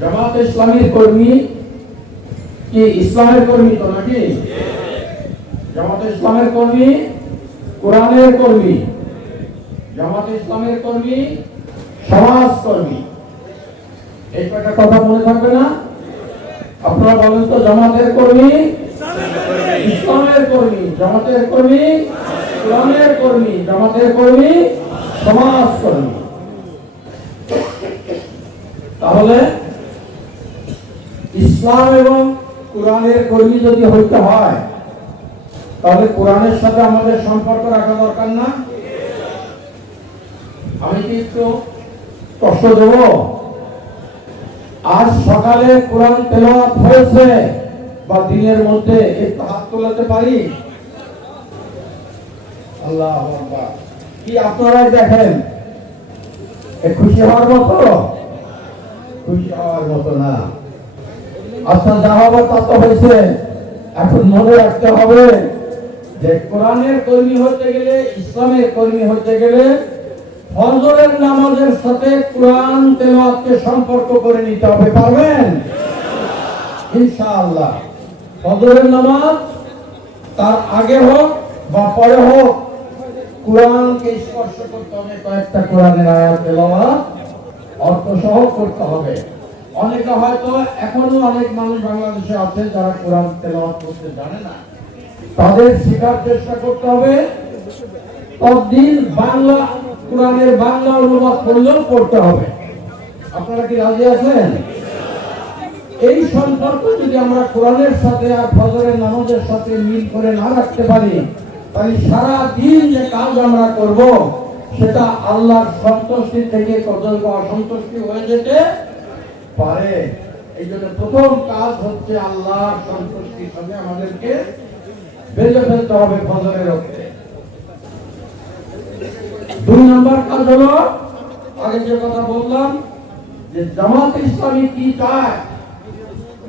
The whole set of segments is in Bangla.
জামাত ইসলামীর কর্মী কি ইসলামের কর্মী তো নাকি? জামাত ইসলামের কর্মী, কোরআনের কর্মী। জামাত ইসলামের কর্মী, সমাজ কর্মী। এই কয়টা কথা মনে থাকবে না? আপনারা বলেন তো, জামাতের কর্মী, ইসলামের কর্মী। জামাতের কর্মী কোরআনের কর্মী। জামাতের কর্মী, সমাজ কর্মী। তাহলে ইসলাম এবং কোরআনের কর্মী যদি হইতে হয়, তাহলে কোরআনের সাথে আমাদের সম্পর্ক রাখা দরকার না। আমি কি একটু কষ্ট দেব? আজ সকালে কোরআন তেলাওয়াত হয়েছে বা দিনের মধ্যে একটু হাত তোলাতে পারি? আল্লাহ। কি আপনারাই দেখেন? খুশি হওয়ার মতো? খুশি হওয়ার মতো না। আচ্ছা যা হবে তা তো হয়েছে। এখন মনে রাখতে হবে যে কোরআনের কর্মী হতে গেলে, ইসলামের কর্মী হতে গেলে ফজরের নামাজের সাথে কোরআন তেলাওয়াতকে সম্পর্ক করে নিতে হবে, পারবেন? ইনশাআল্লাহ। ফজরের নামাজ তার আগে হোক বা পরে হোক, কোরআনকে স্পর্শ করতে হবে, কয়েকটা কোরআনের আয়াত, তেলাওয়াত অর্থ সহ করতে হবে। অনেকে হয়তো এখনও অনেক মানুষ বাংলাদেশে আছে যারা কোরআন তেলাওয়াত করতে জানে না। তাদের শেখার চেষ্টা করতে হবে। ততদিন বাংলা, কোরআনের বাংলা অনুবাদ করলেও পড়তে হবে। আপনারা কি রাজি আছেন? এই সম্পর্ক যদি আমরা কোরআনের সাথে আর ফজরের নামাজের সাথে মিল করে না রাখতে পারি, তাহলে সারা দিন যে কাজ আমরা করব, সেটা আল্লাহর সন্তুষ্টি থেকে কতল্প অসন্তুষ্টি হয়ে যেতে পারে। এই জন্য প্রথম কাজ হচ্ছে আল্লাহর সন্তুষ্টির সঙ্গে আমাদেরকে। বেঁধে ফেলতে হবে ফজরের রক্তে দুই নম্বর কাজ হলো, আগে যে কথা বললাম, যে জামাত ইসলামী কি চায়?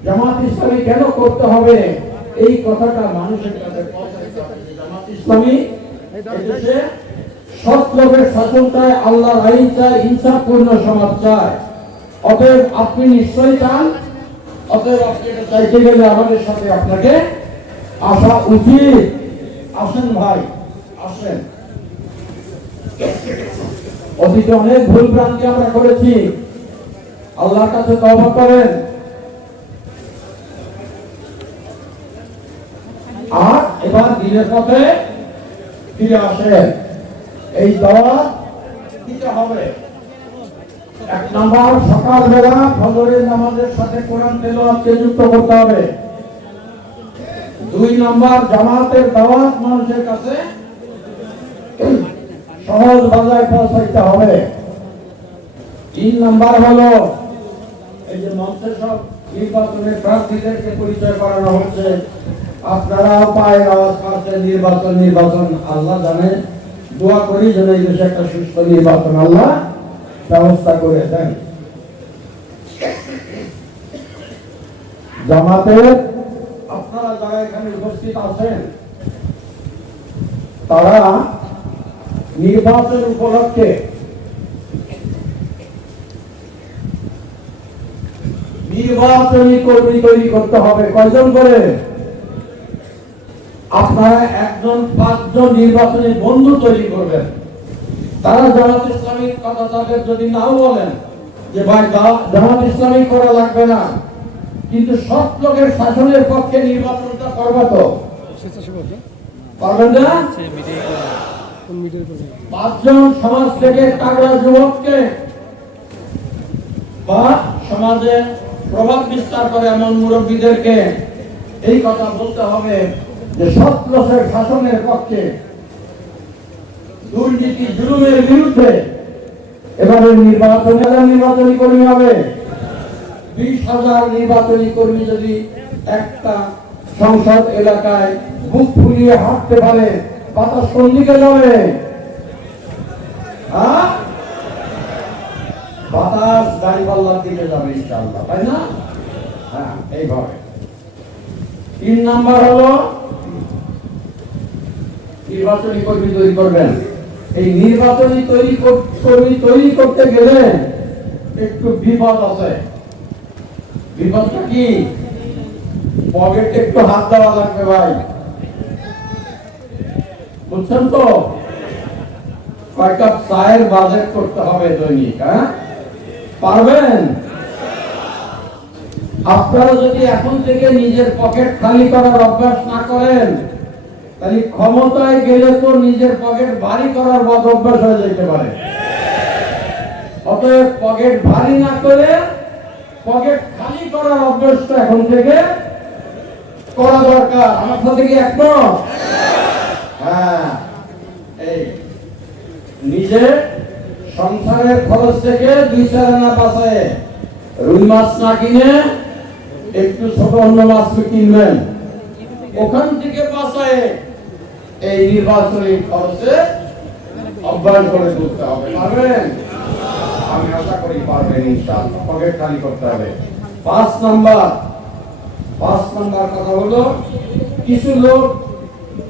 জামাত ইসলামী কেন করতে হবে? এই কথাটা মানুষের কাছে জামাত ইসলামী এদেশে সৎ লোকের শাসন চায় আল্লাহ আইন চায়, ইনসাফপূর্ণ সমাজ চায়। অতএব আপনি নিশ্চয়ই চান, অতএব আপনি চাইতে গেলে আমাদের সাথে আপনাকে আসা উচিত। আসেন ভাই, আসেন। অতীতে অনেক ভুল ভ্রান্তি আমরা করেছি। আল্লাহর কাছে তওবা করেন। আর এবার দিনের পথে ফিরে আসেন। এই দোয়া দিতে হবে। এক নাম্বার ফজরের নামাজের সাথে কোরআন তেলাওয়াতকে যুক্ত করতে হবে। দুই নাম্বার, জামাতের দাওয়াত মানুষের কাছে সহজ বাজায় পৌঁছাইতে হবে। তিন নাম্বার হলো, এই যে মঞ্চে সব নির্বাচনের প্রার্থীদেরকে পরিচয় করানো হচ্ছে। আপনারাও পায়ের আওয়াজ পাচ্ছেন নির্বাচন নির্বাচন, আল্লাহ জানে। দোয়া করি যেন এই দেশে একটা সুস্থ নির্বাচন, আল্লাহ ব্যবস্থা করে দেন। জামাতের আপনারা যারা এখানে উপস্থিত আছেন, তারা নির্বাচন উপলক্ষে নির্বাচনী কর্মী তৈরি করতে হবে। কয়জন করে? আপনারা একজন, পাঁচজন নির্বাচনী বন্ধু তৈরি করবেন। তারা জামাত ইসলামিক কথা তাদের যদি নাও বলেন যে ভাই জামাত ইসলামিক করা লাগবে না। কিন্তু সব লোকের শাসনের পক্ষে নির্বাচনটা করবে তো। পারবেন না? পাঁচজন সমাজ থেকে তাগড়া যুবককে বা সমাজে প্রভাব বিস্তার করে এমন মুরব্বীদেরকে এই কথা বলতে হবে যে সৎ লোকের শাসনের পক্ষে দুর্নীতি, জুলুমের বিরুদ্ধে এবারে নির্বাচন হাজার নির্বাচনী কর্মী হবে। বিশ হাজার নির্বাচনী কর্মী যদি একটা সংসদ এলাকায় বুক ফুলিয়ে হাঁটতে পারে, বাতাস কোন দিকে যাবে? হ্যাঁ? বাতাস দাড়িপাল্লার দিকে যাবে ইনশাল্লাহ তাই না? হ্যাঁ এইভাবে। তিন নাম্বার হলো, নির্বাচনী কর্মী তৈরি করবেন। এই নির্বাচনী তৈরি তৈরি করতে গেলে একটু বিপদ আছে। বিপদটা কি? পকেটে একটু হাত দেওয়া লাগবে ভাই। বুঝছেন তো? কয় কাপ চায়ের বাজেট করতে হবে দৈনিক হ্যাঁ? পারবেন? আপনারা যদি এখন থেকে নিজের পকেট খালি করার অভ্যাস না করেন তাহলে ক্ষমতায় গেলে তো নিজের পকেট ভারী করার বদ অভ্যাস হয়ে যেতে পারে। অতএব পকেট ভারী না করে পকেট খালি করার অভ্যাসটা এখন থেকে করা দরকার। আমার সাথে কি একমত? হ্যাঁ এই নিজে সংসারের খরচ থেকে দুই চার আনা বাঁচায় রুই মাছ না কিনে একটু ছোট অন্য মাছ কিনবেন। ওখান থেকে বাঁচায় এই নির্বাচনী খরচে অভ্যাস করে তুলতে হবে, পারবেন? আমি আশা করি পারবেন পকেট খালি করতে হবে। পাঁচ নাম্বার পাঁচ নাম্বার কথা হলো, কিছু লোক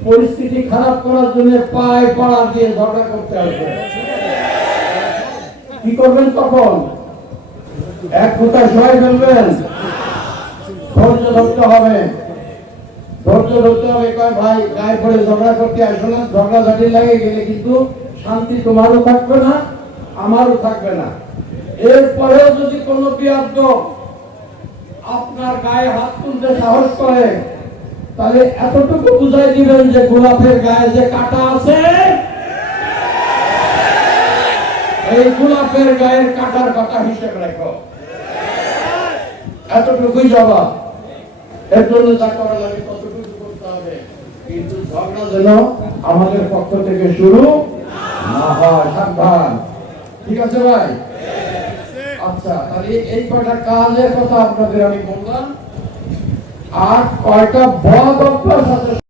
পরিস্থিতি খারাপ করার জন্য পায়ে পাড়া দিয়ে ঝগড়া করতে আসবে। কি করবেন তখন? এক কোথায় সবাই ফেলবেন। ধৈর্য ধরতে হবে। আপনার গায়ে হাত তুলতে সাহস করে, তাহলে এতটুকু বুঝাই দিবেন যে গোলাপের গায়ে যে কাটা আছে, এই গোলাপের গায়ের কাটার কথা হিসেব রেখো। এতটুকুই জবাব। এর জন্য যা করা লাগে ততটুকু করতে হবে কিন্তু যেন আমাদের পক্ষ থেকে শুরু না হয় সাবধান ঠিক আছে ভাই? আচ্ছা তাহলে এই কয়টা কাজের কথা আপনাদের আমি বললাম। আর কয়টা বদ অভ্যাস আছে